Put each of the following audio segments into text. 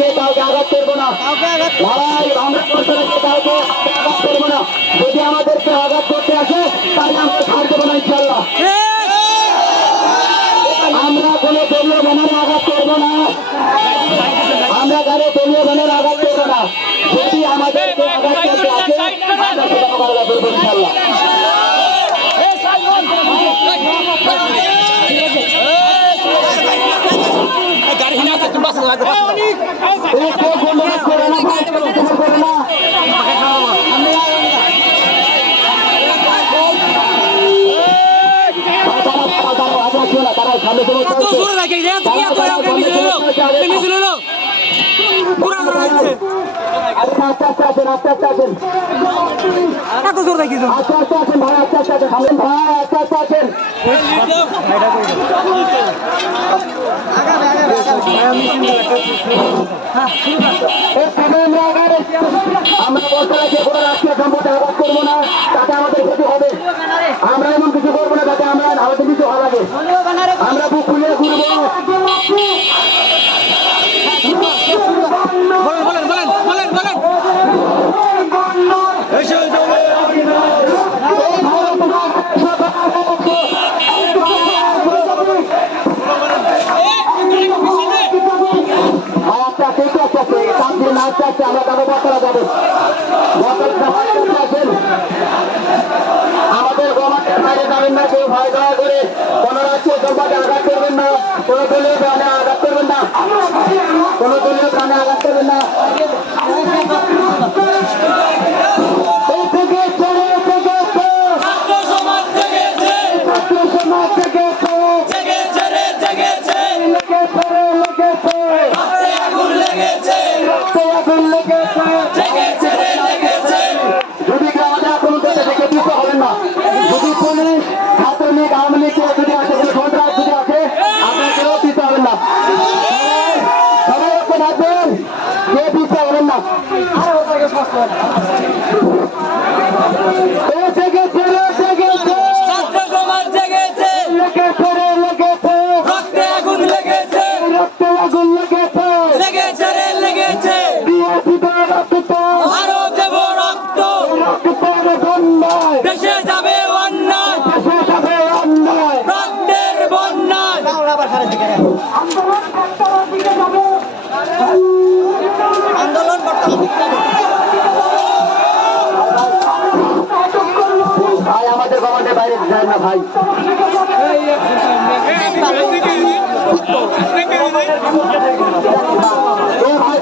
গিয়ে কাউকে আঘাত করবো না লড়াই আমরা করতে গিয়ে কাউকে আঘাত করবো না। যদি আমাদেরকে আঘাত করতে আসে তাহলে আমরা ছাড় দেবো না ইনশাল্লাহ। আমরা কোনো দলীয় ব্যানারে আঘাত করবো না, আমরা কারো দলীয় ব্যানারে আঘাত করবো না। যদি আমাদেরকে আঘাত করতে আসে আমরা সেটা মোকাবেলা করবো ইনশাল্লাহ। আমরা বলতে রাখি কোনো রাষ্ট্রীয় সম্পদে আঘাত করবো না, তাতে আমাদের ক্ষতি হবে। আমরা এমন কিছু করবো না যাতে আমরা আমাদের কিছু ভালো লাগে। আমরা বুক খুলে ঘুরবো। আমরা তাকে বসানো যাবে। আমাদের গভর্নমেন্টের বাইরে যাবেন না, কেউ ভয় দয়া করে কোন রাষ্ট্রীয় সম্পদে আঘাত করবেন না, কোন দলীয় প্রাণে আঘাত করবেন না, কোন দলীয় প্রাণে আঘাত করবেন না। যদি আমাদের কোনো দেশে থেকে দিতে হবেন না, যদি পুলিশ ছাত্রলীগ আওয়ামী লীগ যদি আছে, কোনো সন্ত্রাস যদি আছে, আপনাকেও দিতে হবেন না। সবাই ওকে থাকবেন, কেউ দিতে হবেন না। ভাই আমাদের গভর্নমেন্টের বাইরে যায় না ভাই।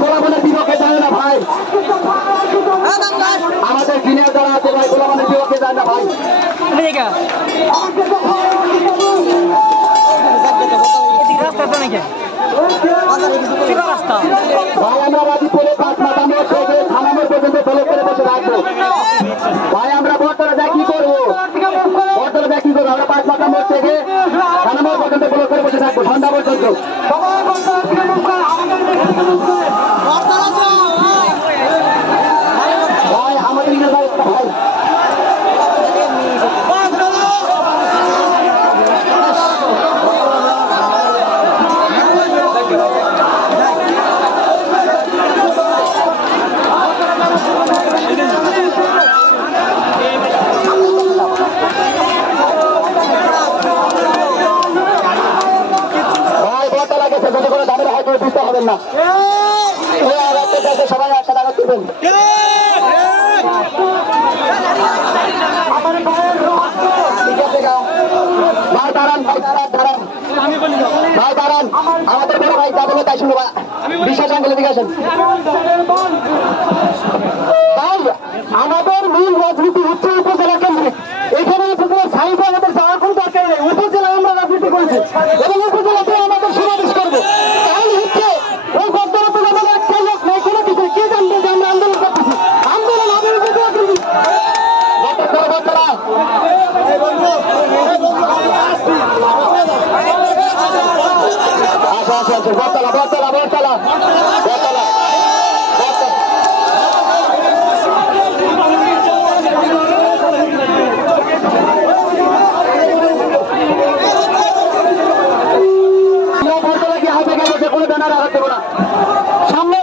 গোলামানের বিপক্ষে যায় না ভাই। আমাদের সিনিয়র যারা আছে ভাই, গোলামানের বিপক্ষে যায় না ভাই। ভাই আমরা রাজীবপুরে 5 মাথা মোড় থেকে থানামোড় পর্যন্ত ফলো করে বসে রাখবো। ভাই আমরা বর্তমানে যা কি করবো, বর্তমানে যা কি করবো, আমরা 5 মাথা মোড় থেকে থানামোড় পর্যন্ত ফলো করে বসে থাকবো সন্ধ্যা পর্যন্ত। ভাই আমাদের ভাই না, সবাই একসাথে আঘাত করবেন। ভাই দাঁড়ান, ভাই দাঁড়ান, দাঁড়ান, ভাই দাঁড়ান। আমাদের বড় ভাই যাবেন তাই শুনবো, বিশ্বাস আঙ্গেলের দিকে আসেন। ভাই আমাদের মূল রাজনীতি হচ্ছে উপজেলা কেন্দ্রিক। এখানে সাইডে আমাদের যাওয়ার কোনো দরকার নেই। উপজেলায় আমরা রাজনীতি করেছি এবং উপজেলাতে আমাদের সমাবেশ করবো। তাহলে হচ্ছে ওই বর্তমানে আমাদের একটা লোক নেই, কোনো কিছু কে জানবে যে আমরা আন্দোলন করতেছি। আন্দোলন হবে বরতলা বরতলা বরতলা বরতলা। আমরা বরতলা কি হাতে গেছে কোনো ব্যানার আঘাত দেবো না। সামনে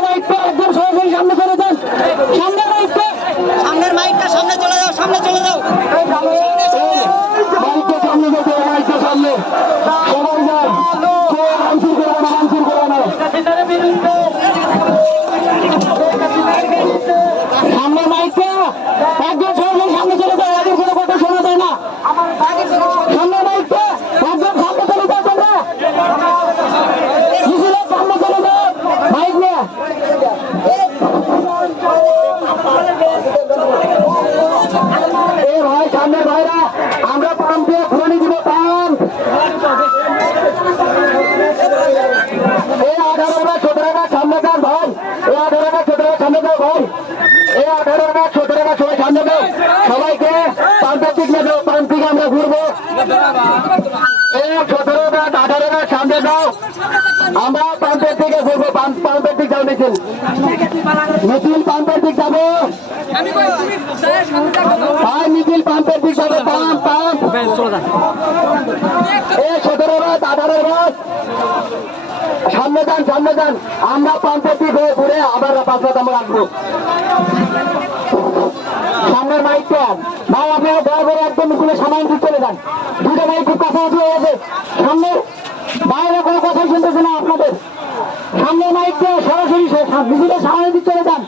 সামনে যাও, পাম্প থেকে আমরা ঘুরবো। 17টা 18টা সামনে যাও, আমরা পাম্পের থেকে ঘুরবো। পাম্পের দিক যাও মিছিল, মিছিল পাম্পের দিক যাবো। ভাই মিছিল পাম্পের দিক যাবে, পাম্প পাম্প। 17টা 18 বাস সামনে যান, সামনে যান। আমরা পাম্পের দিক হয়ে ঘুরে আবার 5 রাত আমরা আসবো। সামনের মাইকটা ভাই আপনারা দয়া করে একদম মিছিলের সামনে দিক চলে যান। দুটো মাইক খুব কাছাকাছি হয়ে গেছে। সামনে বাইরে কোনো কথাই শুনতেছে না আপনাদের। সামনের মাইকটা সরাসরি মিছিলের সামনে দিক চলে যান।